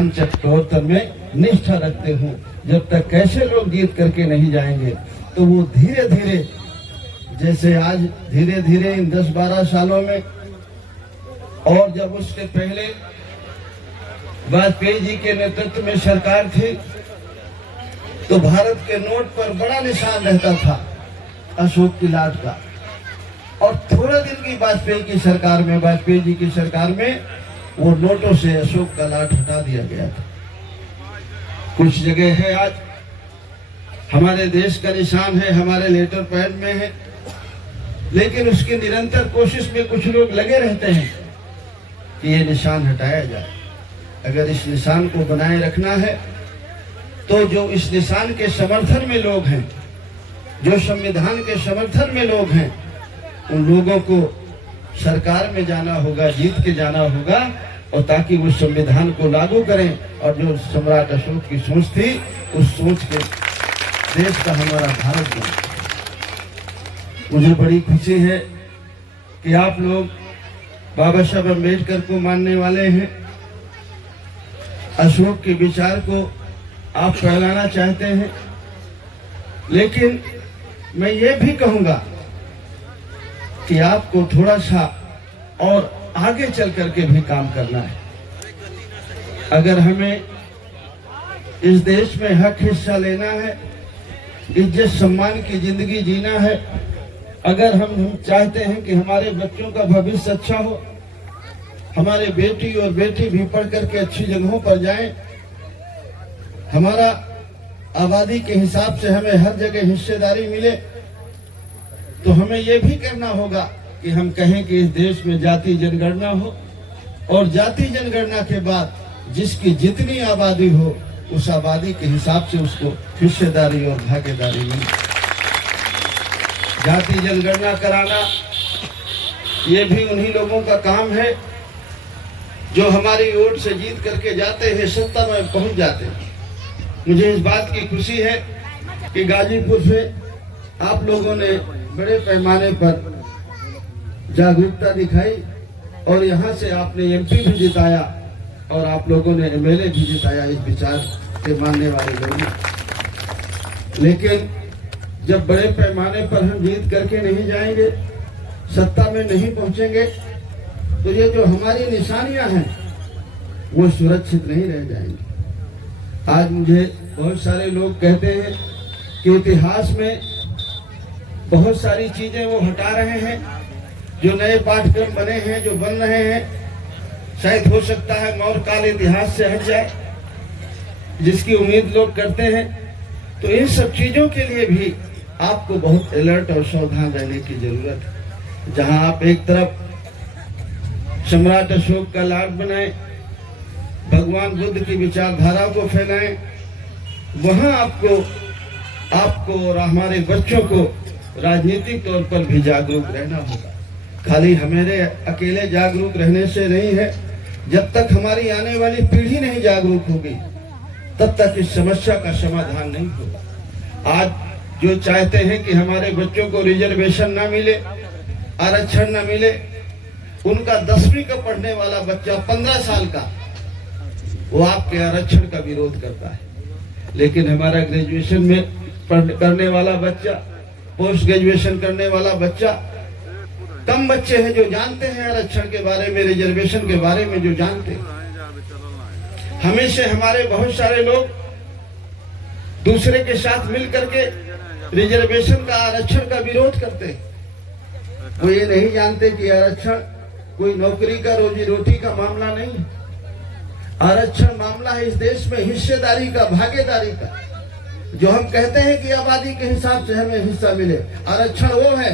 संविधान चटोतर में निष्ठा रखते हूँ। जब तक कैसे लोग जीत करके नहीं जाएंगे तो वो धीरे धीरे, जैसे आज धीरे धीरे इन 10-12 सालों में, और जब उसके पहले वाजपेयी जी के नेतृत्व में सरकार थी तो भारत के नोट पर बड़ा निशान रहता था अशोक की लाट का, और थोड़े दिन की वाजपेयी की सरकार में, वाजपेयी जी की सरकार में वो नोटों से अशोक का लाट हटा दिया गया था। कुछ जगह है आज हमारे देश का निशान है, हमारे लेटर पैड में है, लेकिन उसकी निरंतर कोशिश में कुछ लोग लगे रहते हैं कि ये निशान हटाया जाए। अगर इस निशान को बनाए रखना है तो जो इस निशान के समर्थन में लोग हैं, जो संविधान के समर्थन में लोग हैं, उन लोगों को सरकार में जाना होगा, जीत के जाना होगा, और ताकि वो संविधान को लागू करें और जो सम्राट अशोक की सोच थी उस सोच के देश का हमारा भारत बने। मुझे बड़ी खुशी है कि आप लोग बाबा साहब अम्बेडकर को मानने वाले हैं, अशोक के विचार को आप फैलाना चाहते हैं, लेकिन मैं ये भी कहूंगा कि आपको थोड़ा सा और आगे चल करके भी काम करना है। अगर हमें इस देश में हक हिस्सा लेना है, इज्जत सम्मान की जिंदगी जीना है, अगर हम चाहते हैं कि हमारे बच्चों का भविष्य अच्छा हो, हमारे बेटी और बेटी भी पढ़ करके अच्छी जगहों पर जाएं, हमारा आबादी के हिसाब से हमें हर जगह हिस्सेदारी मिले, तो हमें यह भी करना होगा कि हम कहें कि इस देश में जाति जनगणना हो, और जाति जनगणना के बाद जिसकी जितनी आबादी हो उस आबादी के हिसाब से उसको हिस्सेदारी और भागीदारी मिले। जाति जनगणना कराना ये भी उन्हीं लोगों का काम है जो हमारी वोट से जीत करके जाते हैं, सत्ता में पहुंच जाते हैं। मुझे इस बात की खुशी है कि गाजीपुर से आप लोगों ने बड़े पैमाने पर जागरूकता दिखाई, और यहाँ से आपने एमपी भी जिताया और आप लोगों ने एमएलए भी जिताया इस विचार के मानने वाले लोग। लेकिन जब बड़े पैमाने पर हम जीत करके नहीं जाएंगे, सत्ता में नहीं पहुंचेंगे, तो ये जो हमारी निशानियां हैं वो सुरक्षित नहीं रह जाएंगी। आज मुझे बहुत सारे लोग कहते हैं कि इतिहास में बहुत सारी चीजें वो हटा रहे हैं, जो नए पाठ्यक्रम बने हैं, जो बन रहे हैं, शायद हो सकता है मौर्य काल इतिहास से हट जाए, जिसकी उम्मीद लोग करते हैं। तो इन सब चीजों के लिए भी आपको बहुत अलर्ट और सावधान रहने की जरूरत है। जहां आप एक तरफ सम्राट अशोक का लाड बनाएं, भगवान बुद्ध की विचारधारा को फैलाएं, वहां आपको और हमारे बच्चों को राजनीतिक तौर पर भी जागरूक रहना होगा। खाली हमारे अकेले जागरूक रहने से नहीं है, जब तक हमारी आने वाली पीढ़ी नहीं जागरूक होगी तब तक इस समस्या का समाधान नहीं होगा। आज जो चाहते हैं कि हमारे बच्चों को रिजर्वेशन ना मिले, आरक्षण ना मिले, उनका 10वीं का पढ़ने वाला बच्चा 15 साल का वो आपके आरक्षण का विरोध करता है, लेकिन हमारा ग्रेजुएशन में करने वाला बच्चा, पोस्ट ग्रेजुएशन करने वाला बच्चा, कम बच्चे हैं जो जानते हैं आरक्षण के बारे में, रिजर्वेशन के बारे में जो जानते हैं। हमेशा हमारे बहुत सारे लोग दूसरे के साथ मिल करके रिजर्वेशन का, आरक्षण का विरोध करते हैं। वो ये नहीं जानते कि आरक्षण कोई नौकरी का, रोजी रोटी का मामला नहीं, आरक्षण मामला है इस देश में हिस्सेदारी का, भागीदारी का। जो हम कहते हैं कि आबादी के हिसाब से हमें हिस्सा मिले, आरक्षण वो है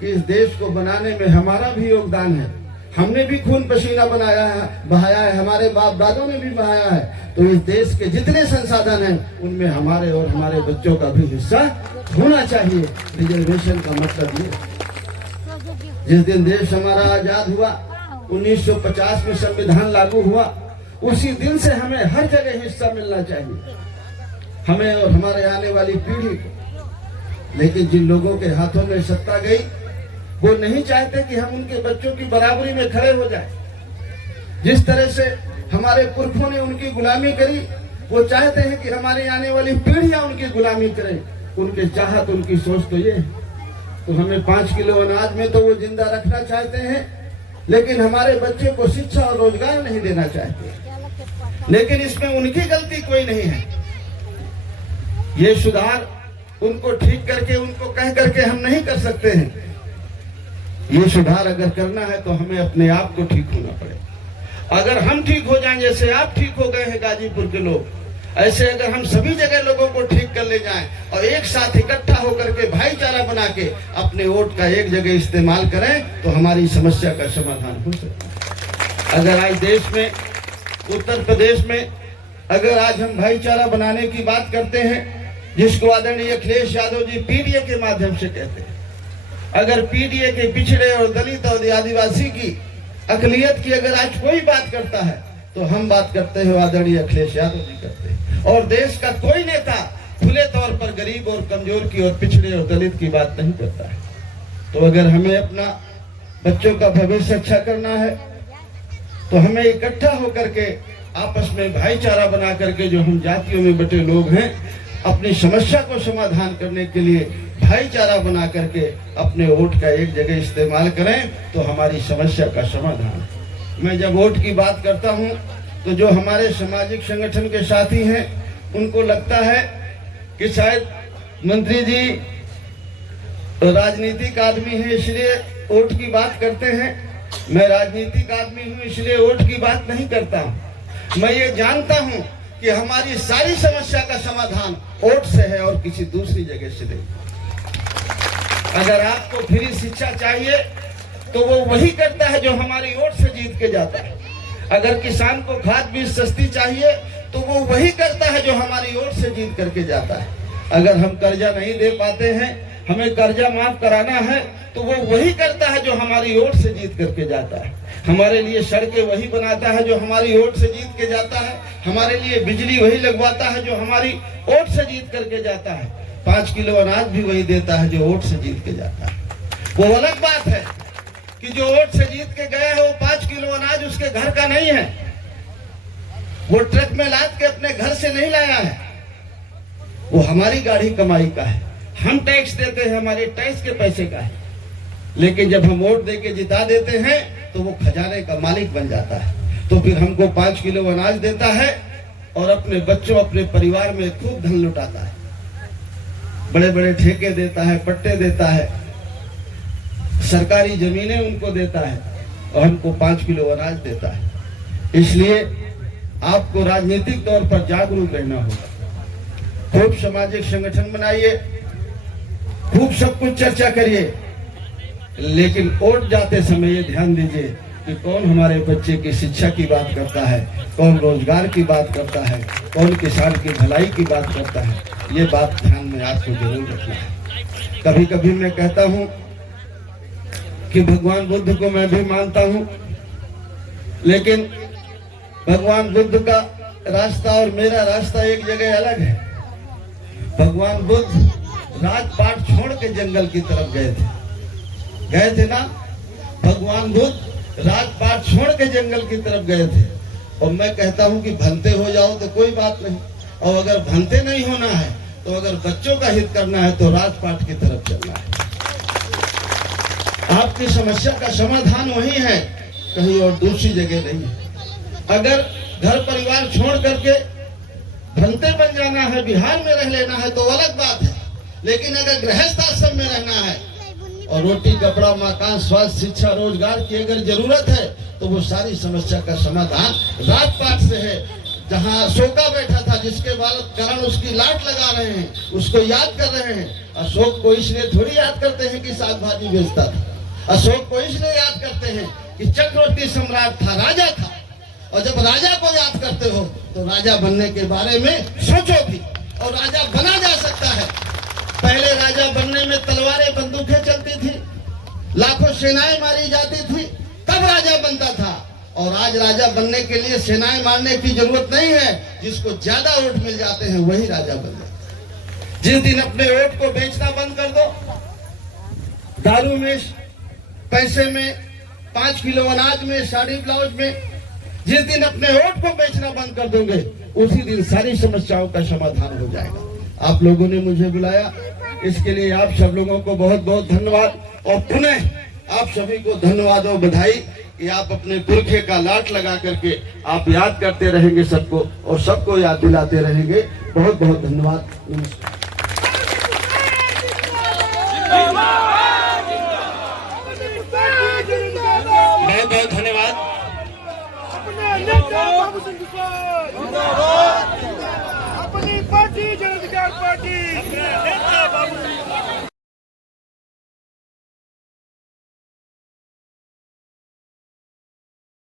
कि इस देश को बनाने में हमारा भी योगदान है, हमने भी खून पसीना बहाया है, हमारे बाप दादों ने भी बहाया है। तो इस देश के जितने संसाधन हैं उनमें हमारे और हमारे बच्चों का भी हिस्सा होना चाहिए। रिजर्वेशन का मतलब ये, जिस दिन देश हमारा आजाद हुआ, 1950 में संविधान लागू हुआ, उसी दिन से हमें हर जगह हिस्सा मिलना चाहिए, हमें और हमारे आने वाली पीढ़ी को। लेकिन जिन लोगों के हाथों में सत्ता गई, वो नहीं चाहते कि हम उनके बच्चों की बराबरी में खड़े हो जाएं। जिस तरह से हमारे पुरखों ने उनकी गुलामी करी, वो चाहते हैं कि हमारे आने वाली पीढ़ियां उनकी गुलामी करें। उनके चाहत, उनकी सोच तो ये है। तो हमें 5 किलो अनाज में तो वो जिंदा रखना चाहते हैं, लेकिन हमारे बच्चे को शिक्षा और रोजगार नहीं देना चाहते। लेकिन इसमें उनकी गलती कोई नहीं है। ये सुधार उनको ठीक करके, उनको कह करके हम नहीं कर सकते हैं। ये सुधार अगर करना है तो हमें अपने आप को ठीक होना पड़ेगा। अगर हम ठीक हो जाएं, जैसे आप ठीक हो गए हैं गाजीपुर के लोग, ऐसे अगर हम सभी जगह लोगों को ठीक कर ले जाएं और एक साथ इकट्ठा होकर के भाईचारा बना के अपने वोट का एक जगह इस्तेमाल करें तो हमारी समस्या का समाधान हो सकता है। अगर आज देश में, उत्तर प्रदेश में, अगर आज हम भाईचारा बनाने की बात करते हैं, जिसको आदरणीय अखिलेश यादव जी पीडीए के माध्यम से कहते हैं, अगर पीडीए के पिछड़े और दलित और आदिवासी की अकलियत की अगर आज कोई बात करता है तो हम बात करते हैं, आदरणीय अखिलेश यादव जी करते हैं। और देश का कोई नेता खुले तौर पर गरीब और कमजोर की और पिछड़े और दलित की बात नहीं करता है। तो अगर हमें अपना बच्चों का भविष्य अच्छा करना है तो हमें इकट्ठा होकर के आपस में भाईचारा बना करके, जो हम जातियों में बटे लोग हैं, अपनी समस्या को समाधान करने के लिए भाईचारा बना करके अपने वोट का एक जगह इस्तेमाल करें तो हमारी समस्या का समाधान है। मैं जब वोट की बात करता हूं तो जो हमारे सामाजिक संगठन के साथी हैं उनको लगता है कि शायद मंत्री जी राजनीतिक आदमी है इसलिए वोट की बात करते हैं। मैं राजनीतिक आदमी हूं इसलिए वोट की बात नहीं करता हूं। मैं ये जानता हूं कि हमारी सारी समस्या का समाधान वोट से है और किसी दूसरी जगह से नहीं। अगर आपको फ्री शिक्षा चाहिए तो वो वही करता है जो हमारी वोट से जीत के जाता है। अगर किसान को खाद बीज सस्ती चाहिए तो वो वही करता है जो हमारी वोट से जीत करके जाता है। अगर हम कर्जा नहीं दे पाते हैं, हमें कर्जा माफ कराना है, तो वो वही करता है जो हमारी वोट से जीत करके जाता है। हमारे लिए सड़कें वही बनाता है जो हमारी वोट से जीत के जाता है। हमारे लिए बिजली वही लगवाता है जो हमारी वोट से जीत करके जाता है। 5 किलो अनाज भी वही देता है जो वोट से जीत के जाता है। वो अलग बात है कि जो वोट से जीत के गया है वो 5 किलो अनाज उसके घर का नहीं है, वो ट्रक में लाद के अपने घर से नहीं लाया है, वो हमारी गाड़ी कमाई का है। हम टैक्स देते हैं, हमारे टैक्स के पैसे का है। लेकिन जब हम वोट देके जिता देते हैं तो वो खजाने का मालिक बन जाता है। तो फिर हमको 5 किलो अनाज देता है और अपने बच्चों, अपने परिवार में खूब धन लुटाता है। बड़े बड़े ठेके देता है, पट्टे देता है, सरकारी जमीनें उनको देता है और हमको 5 किलो अनाज देता है। इसलिए आपको राजनीतिक तौर पर जागरूक रहना होगा। खूब सामाजिक संगठन बनाइए, खूब सब कुछ चर्चा करिए, लेकिन वोट जाते समय ये ध्यान दीजिए कि कौन हमारे बच्चे की शिक्षा की बात करता है, कौन रोजगार की बात करता है, कौन किसान की भलाई की बात करता है। ये बात ध्यान में आपको जरूर रखना है। कभी कभी मैं कहता हूं कि भगवान बुद्ध को मैं भी मानता हूं, लेकिन भगवान बुद्ध का रास्ता और मेरा रास्ता एक जगह अलग है। भगवान बुद्ध राजपाट छोड़ के जंगल की तरफ गए थे ना। भगवान बुद्ध राजपाट छोड़ के जंगल की तरफ गए थे। और मैं कहता हूं कि भंते हो जाओ तो कोई बात नहीं, और अगर भंते नहीं होना है तो अगर बच्चों का हित करना है तो राजपाट की तरफ चलना है। आपकी समस्या का समाधान वही है, कहीं और दूसरी जगह नहीं है। अगर घर परिवार छोड़ करके भंते बन जाना है, बिहार में रह लेना है तो अलग बात है। लेकिन अगर गृहस्थ आश्रम में रहना है और रोटी कपड़ा मकान स्वास्थ्य शिक्षा रोजगार की अगर जरूरत है तो वो सारी समस्या का समाधान राजपाट से है। जहां अशोका बैठा था, जिसके कारण उसकी लाट लगा रहे हैं, उसको याद कर रहे हैं। अशोक को इसलिए थोड़ी याद करते हैं कि साग भाजी बेचता था। अशोक को इसलिए याद करते हैं कि चक्रवर्ती सम्राट था, राजा था। और जब राजा को याद करते हो तो राजा बनने के बारे में सोचो भी, और राजा बना जा सकता है। पहले राजा बनने में तलवारें बंदूकें चलती थी, लाखों सेनाएं मारी जाती थी, तब राजा बनता था। और आज राजा बनने के लिए सेनाएं मारने की जरूरत नहीं है। जिसको ज्यादा वोट मिल जाते हैं वही राजा बन जाता है। जिस दिन अपने वोट को बेचना बंद कर दो, दारू में, पैसे में, 5 किलो अनाज में, साड़ी ब्लाउज में, जिस दिन अपने वोट को बेचना बंद कर दोगे उसी दिन सारी समस्याओं का समाधान हो जाएगा। आप लोगों ने मुझे बुलाया, इसके लिए आप सब लोगों को बहुत बहुत धन्यवाद। और पुनः आप सभी को धन्यवाद और बधाई कि आप अपने पुरखे का लाट लगा करके आप याद करते रहेंगे सबको और सबको याद दिलाते रहेंगे। बहुत बहुत धन्यवाद। नमस्कार। बहुत बहुत धन्यवाद।